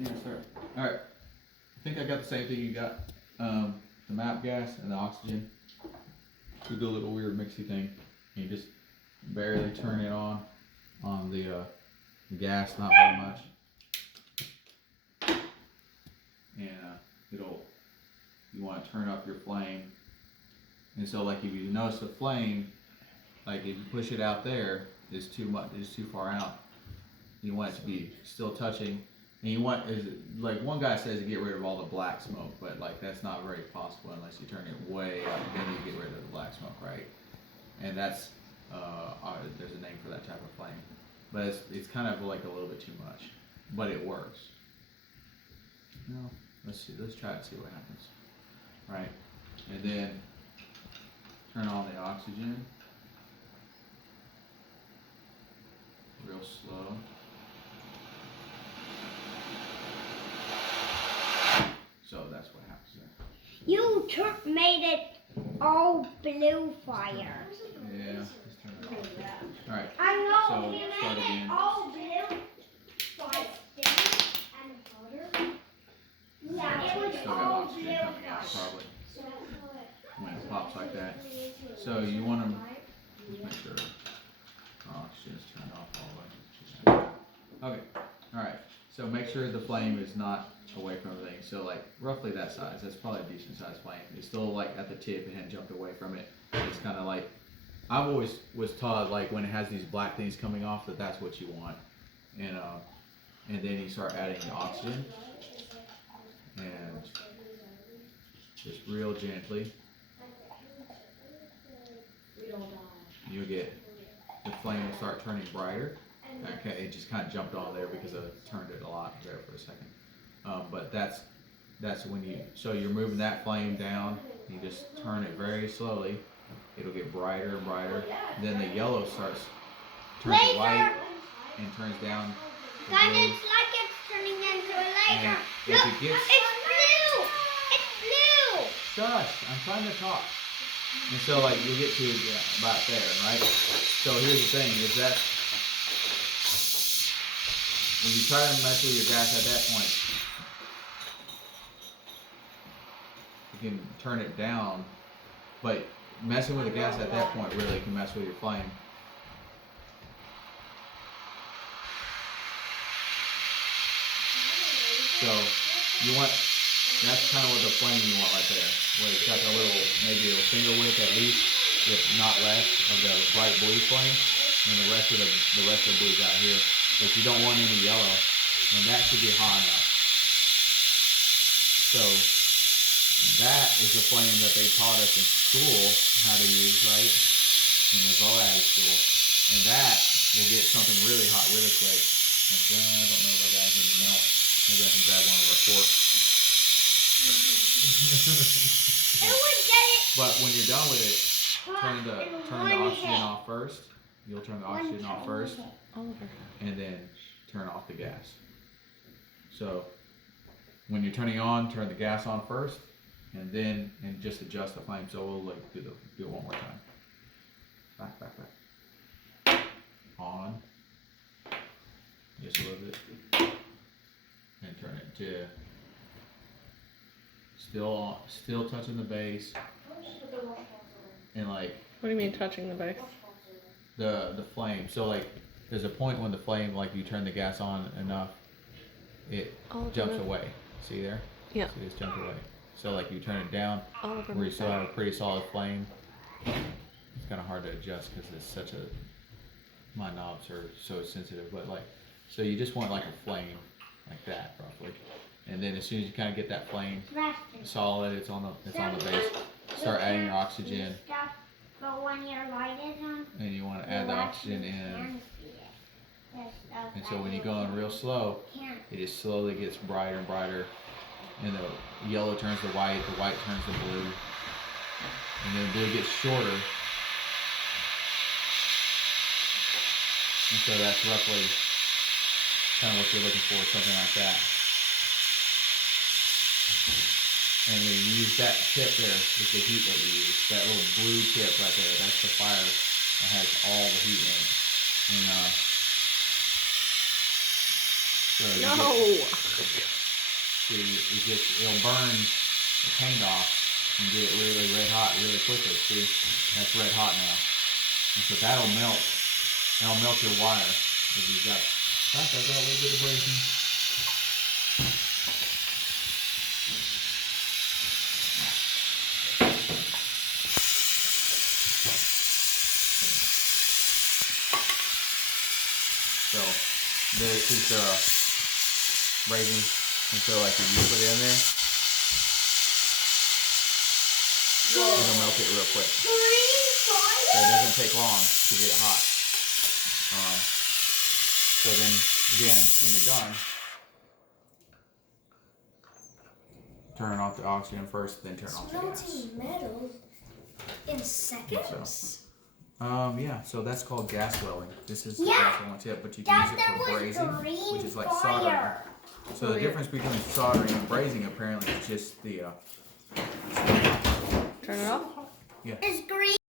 Yeah, start. Alright. I think I got the same thing you got. The mapp gas and the oxygen. We do a little weird mixy thing. You just barely turn it on the gas, not very much. And you want to turn up your flame. And so like if you notice the flame, like if you push it out there, it's too much, it's too far out. You want it to be still touching. And you want, like one guy says to get rid of all the black smoke, but like that's not very possible unless you turn it way up, then you get rid of the black smoke, right? And that's, there's a name for that type of flame. But it's kind of like a little bit too much, but it works. No, let's see, let's try it and see what happens. Right, and then turn on the oxygen, real slow. So that's what happens there. You made it all blue fire. Yeah, let's turn it off. Alright, I know, so you start made again. it all blue fire. And butter. Yeah, it was Still got all oxygen blue coming out fire. probably when it pops like that. So you want to make sure oxygen is turned off all the way. Okay, alright. So make sure the flame is not away from everything. So like roughly that size. That's probably a decent sized flame. It's still like at the tip, it hadn't jumped away from it. It's kind of like, I've always was taught like when it has these black things coming off that that's what you want. And then you start adding the oxygen. And just real gently. You'll get, the flame will start turning brighter. Okay, it just kind of jumped on there because I turned it a lot there for a second. But that's when so you're moving that flame down, you just turn it very slowly. It'll get brighter and brighter. Then the yellow turns to white and turns down to Guys, blue. it's like it's turning into a laser. And Look, if it gets, it's blue! It's blue! shush, I'm trying to talk. And so like you'll get to about there, right? So here's the thing, is that when you try to mess with your gas at that point, you can turn it down, but messing with the gas at that point really can mess with your flame. So you want, that's kind of what the flame you want right there, where it's got a little, maybe a finger width at least, if not less, of the bright blue flame, and the rest of the blue's out here. But you don't want any yellow, and that should be hot enough. So that is the flame that they taught us in school how to use, right? In the VOAG school. And that will get something really hot really quick. And I don't know if I got anything to melt. Maybe I can grab one of our forks. It would get it. But when you're done with it, turn the oxygen off first. You'll turn the oxygen off first. And then turn off the gas. So when you're turning on, turn the gas on first, and then just adjust the flame. So we'll like do it one more time. Back. On. Just a little bit. And turn it to still touching the base. And like, what do you mean touching the base? The flame. So like there's a point when the flame, like you turn the gas on enough, it jumps away. See there? Yeah. So it just jumped away. So like you turn it down, Oliver where you still have a pretty solid flame. It's kind of hard to adjust because it's such my knobs are so sensitive. But like, so you just want like a flame like that roughly. And then as soon as you kind of get that flame solid, it's on the base. Start adding your oxygen. But when your light is on, and you want to add the oxygen in. And so when you go in real slow, it just slowly gets brighter and brighter. And the yellow turns to white, the white turns to blue. And then the blue gets shorter. And so that's roughly kind of what you're looking for, something like that. And then you use that tip there is the heat that you use. That little blue tip right there, that's the fire that has all the heat in it. And so No! see is just it'll burn the paint off and get it really red hot really quickly. See, that's red hot now, and so that'll melt. That'll melt your wire if you've got. I've got a little bit of abrasion. So this is braising, and so like if you put it in there, it'll melt it real quick. So it doesn't take long to get it hot. So then again, when you're done, turn off the oxygen first, then turn off the gas. Melting metal in seconds. Yeah, so that's called gas welding. This is the Yeah. gas welding tip, but you can use it for brazing, which is like soldering. So the difference between soldering and brazing apparently is just the Turn it off. yeah. It's green.